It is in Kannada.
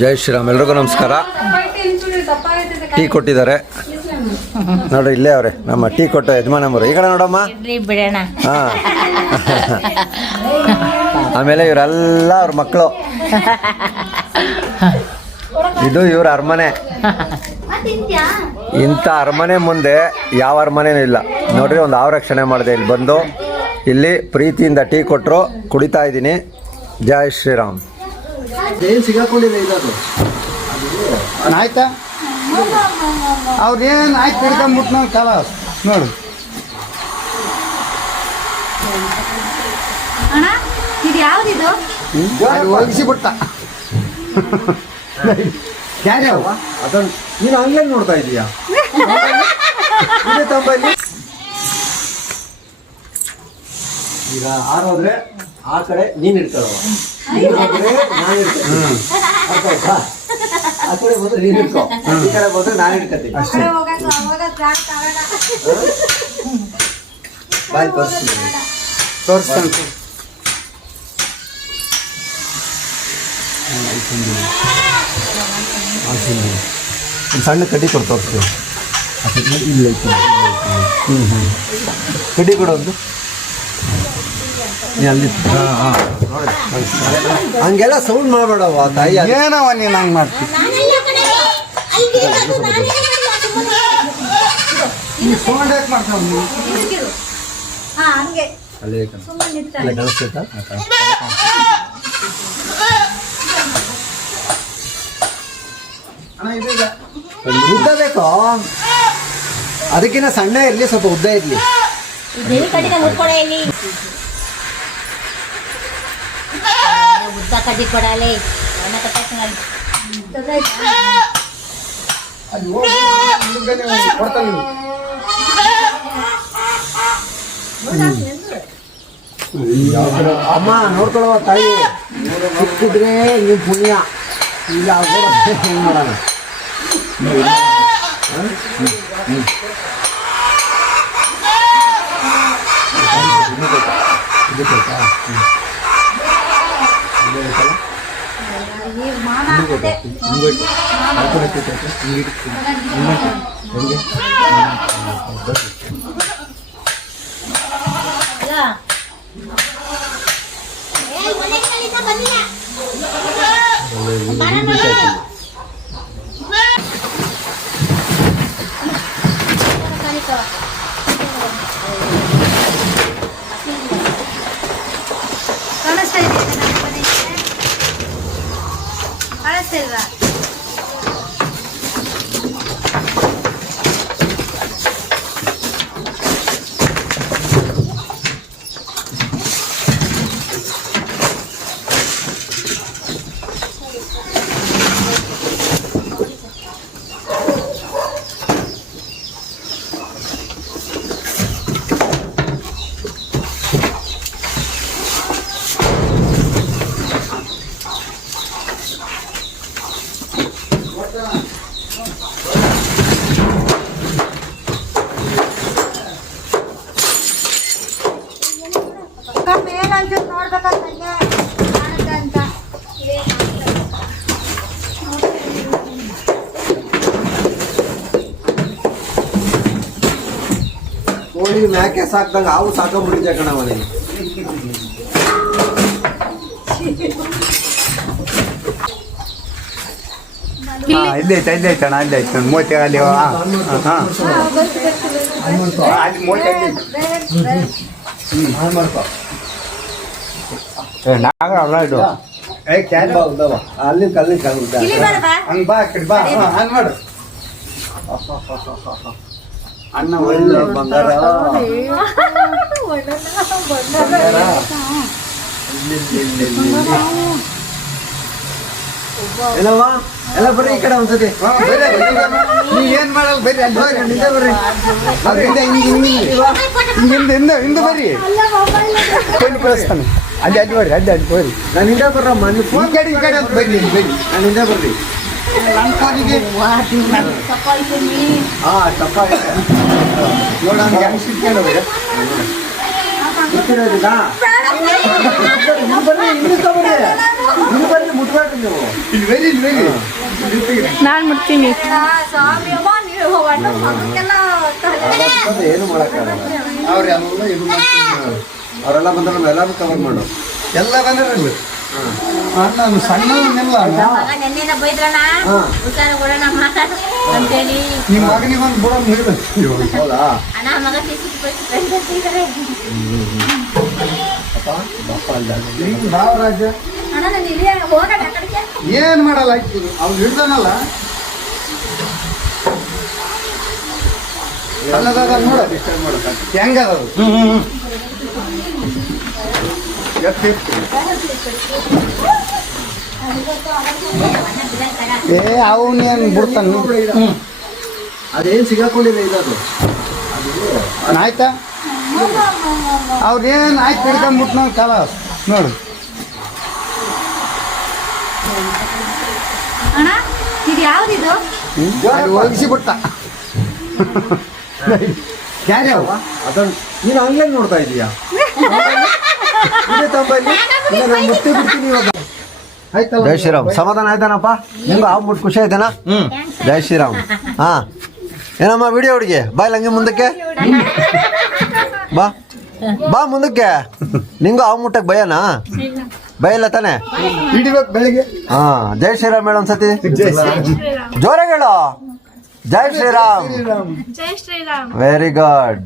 ಜೈ ಶ್ರೀರಾಮ್. ಎಲ್ರಿಗೂ ನಮಸ್ಕಾರ. ಟೀ ಕೊಟ್ಟಿದ್ದಾರೆ ನೋಡ್ರಿ, ಇಲ್ಲೇ ಅವ್ರೆ ನಮ್ಮ ಟೀ ಕೊಟ್ಟ ಯಜಮಾನಮ್ಮರು. ಈ ಕಡೆ ನೋಡಮ್ಮ. ಹಾಂ, ಆಮೇಲೆ ಇವರೆಲ್ಲ ಅವ್ರ ಮಕ್ಕಳು. ಇದು ಇವ್ರ ಅರಮನೆ. ಇಂಥ ಅರಮನೆ ಮುಂದೆ ಯಾವ ಅರಮನೆನೂ ಇಲ್ಲ ನೋಡ್ರಿ. ಒಂದು ಆವರಕ್ಷಣೆ ಮಾಡಿದೆ. ಇಲ್ಲಿ ಬಂದು ಇಲ್ಲಿ ಪ್ರೀತಿಯಿಂದ ಟೀ ಕೊಟ್ಟರು, ಕುಡಿತಾ ಇದ್ದೀನಿ. ಜೈ ಶ್ರೀರಾಮ್. ಏನು ಸಿಗಾಕೊಂಡಿದೆ ಇರೋದು ಆಯ್ತಾ? ಅವ್ರೇನು ಆಯ್ತು ಹಿಡ್ಕೊಂಬಿಟ್ಟು ನಾವು ಕಾಲ ನೋಡು. ಒಳಗಿಸಿಬಿಟ್ಟ. ಯಾರ್ಯಾವ ಅದನ್ನು ನೀನು ಆನ್ಲೈನ್ ನೋಡ್ತಾ ಇದೀಯಾ? ಈಗ ಆರೋದ್ರೆ ಆ ಕಡೆ ನೀನು ಇರ್ತಾರವ, ನಾನು ಇರ್ತೇನೆ. ಆ ಕಡೆ ಬಂದ್ರೆ ನೀನು ಇರ್ಕೋ, ಈ ಕಡೆ ಬಂದ್ರೆ ನಾನು ಇಡ್ಕತ್ತೀನಿ ಅಷ್ಟೇ. ಬಾಯ್ ತೋರಿಸ್ತೀನಿ. ಸಣ್ಣ ಕಡ್ಡಿ ಕೊಡು, ತೋರಿಸ್ತೀವಿ. ಇಲ್ಲ ಕಡ್ಡಿ ಕೊಡು ಒಂದು. ಅಲ್ಲಿ ಹಂಗೆಲ್ಲ ಸೌಂಡ್ ಮಾಡಬೇಡವ ತಾಯಿ. ಏನವ ನೀನು ಹಂಗೆ ಮಾಡ್ತೀವಿ? ಸೌಂಡ್ ಯಾಕೆ ಮಾಡ್ತಾವ? ಅಲ್ಲೇ ಕಳಿಸ್ತೈತಾ? ಉದ್ದ ಬೇಕೋ, ಅದಕ್ಕಿಂತ ಸಣ್ಣ ಇರಲಿ, ಸ್ವಲ್ಪ ಉದ್ದ ಇರಲಿ. ಕಡ್ಡಿ ಕೊಡಾಲೆ ಅಮ್ಮ ನೋಡ್ಕೊಳ್ಳೋ ತಾಯಿ. ಸಿಕ್ಕಿದ್ರೆ ನೀವು ಪುಣ್ಯ, ಇಲ್ಲ ಹೆಂಗೆ ಮಾಡೋಣ. ಕೋಳಿಗೆ ಮ್ಯಾಕೆ ಸಾಕ್ದಂಗ ಹಾವು ಸಾಕೊಂಡ್ಬಿಟ್ಟಿದ್ದೆ ಕಣ ಮನೆಗೆ. ಇಲ್ಲೇ ಐತೆ ಅಣ್ಣ, ಅಲ್ಲೇ ಐತೆ ಮೋತಿ ಅಲ್ಲಿ. ಅಲ್ಲಿ ಮೋತಿ ನಾಗ ಅಲ್ಲ ಇದು. ಅಲ್ಲಿ ಕಲ್ಲಿ ಹಂಗೆ ಬಾ, ಕಡೆ ಬಾ, ಹಂಗೆ ಮಾಡು. ಅನ್ನ ಒಳ್ಳೆ ಬಂಗಾರ. ಎಲ್ಲವಾ ಎಲ್ಲ ಬರ್ರಿ ಈ ಕಡೆ ಒಂದ್ಸತಿ. ನೀವ್ ಏನ್ ಮಾಡಲ್ಲ, ಬರ್ರಿ ಅಲ್ಲಿ ಹಿಂದೆ ಬರ್ರಿ. ಕೊಂಡು ಕಳಿಸ್ತಾನೆ. ಅಲ್ಲಿ ಬರ್ರಿ, ಅಲ್ಲಿ ಬರ್ರಿ. ನಾನು ಹಿಂದೆ ಬರ್ರಮ್ಮ, ನೀವು ಫೋನ್ ಈ ಕಡೆ ಬರ್ರಿ, ಬರ್ರಿ. ನಾನು ಹಿಂದೆ ಬರ್ರಿ. ನನ್ನ ಫೋನಿಗೆ ತಪ್ಪ ನೋಡ ಹೆಂಗ್ ಸಿಕ್ಕೊಂಡು ಬರ್ರಿ, ಬರ್ರಿ, ಬರ್ರಿ. ಮುಟ್ಬೇಡ್ರಿ ನೀವು. ಇಲ್ಲಿ ಬೇರೆ ಇಲ್ಲಿ ಬೇರೆ ನಾನು ಮುಟ್ತೀನಿ. ಅದಕ್ಕೆ ಏನು ಮಾಡೋಕ್ಕಾಗಲ್ಲ. ಅವ್ರೆಲ್ಲ ಇದು ಮಾಡ್ತಾರೆ. ಅವರೆಲ್ಲ ಬಂದ್ರೆ ನಾವು ಎಲ್ಲಾನು ಕವರ್ ಮಾಡು. ಎಲ್ಲ ಬಂದಿರಲ್ಲ ಅಣ್ಣ ಸಣ್ಣವನ್ನೆಲ್ಲ ನೆನ್ನೆನ ಬೈದ್ರಣ ಹುಷಾರು ಕೊಡೋಣ ಅಂತೇಳಿ ನಿಮ್ಮ ಮಗನಿಗೆ ಒಂದು ಬುಡ ಮುಗಿದ ಹೌದಾ? ಅಣ್ಣ ಮಗ ತಿಳ್ಸಿದ್ದಾರೆ ಯಾವ ರಾಜ್ಯ ಅಣ್ಣ ನಾನು ಇಲ್ಲಿ ಹೋಗೋಣ ಆ ಕಡೆಗೆ ಏನ್ ಮಾಡಲ್ಲ ಅವ್ನು ಹಿಡ್ದಾನಲ್ಲ ಅಲ್ಲದ ನೋಡ ಹೆಂಗದ ಏ ಅವನೇನು ಬಿಡ್ತಾನ ಅದೇನು ಸಿಗಾಕೊಂಡಿಲ್ಲ ಇದದು. ಆಯ್ತಾ ಅವ್ರೇನು ಆಯ್ತು ಹಿಡ್ಕೊಂಡ್ಬಿಟ್ಟು ನಾವು ಕಾಲ ನೋಡು ಅಣ್ಣ ಇದು ಯಾವ್ದಿದು ಒಗಿಸಿ ಬಿಟ್ಟ ಯಾರ್ಯಾವ ಅದನ್ನು ನೀನು ಹಂಗೆ ನೋಡ್ತಾ ಇದೀಯಾ? ಮುಟ್ಟಿ ಬಿಡ್ತೀನಿ ಇವಾಗ. ಆಯ್ತಲ್ಲ ಜೈ ಶ್ರೀರಾಮ್. ಸಮಾಧಾನ ಆಯ್ತಾನಪ್ಪ ನಿಮ್ಗೆ ಹಾವು ಮುಟ್ಟು ಖುಷಿ ಆಯ್ತಾನ? ಜೈ ಶ್ರೀರಾಮ್. ಹಾ ಏನಮ್ಮ ವಿಡಿಯೋ ಹುಡುಗಿ ಬಾಯ್ ಹಂಗೆ ಮುಂದಕ್ಕೆ ಬಾ ಬಾ ಮುಂದಕ್ಕೆ. ನಿಂಗೂ ಹಾವು ಮುಟ್ಟಕ್ಕೆ ಭಯನಾ? ಭಯ ಇಲ್ಲ ತಾನೆ? ಹಿಡಿಬೇಕು ಬೆಳಿಗ್ಗೆ ಹಾ ಜೈ ಶ್ರೀರಾಮ್ ಹೇಳು ಒಂದ್ಸತಿ ಜೋರಾಗಿ ಹೇಳು. ಜೈ ಶ್ರೀರಾಮ್. ಜೈ ಶ್ರೀರಾಮ್. Very good.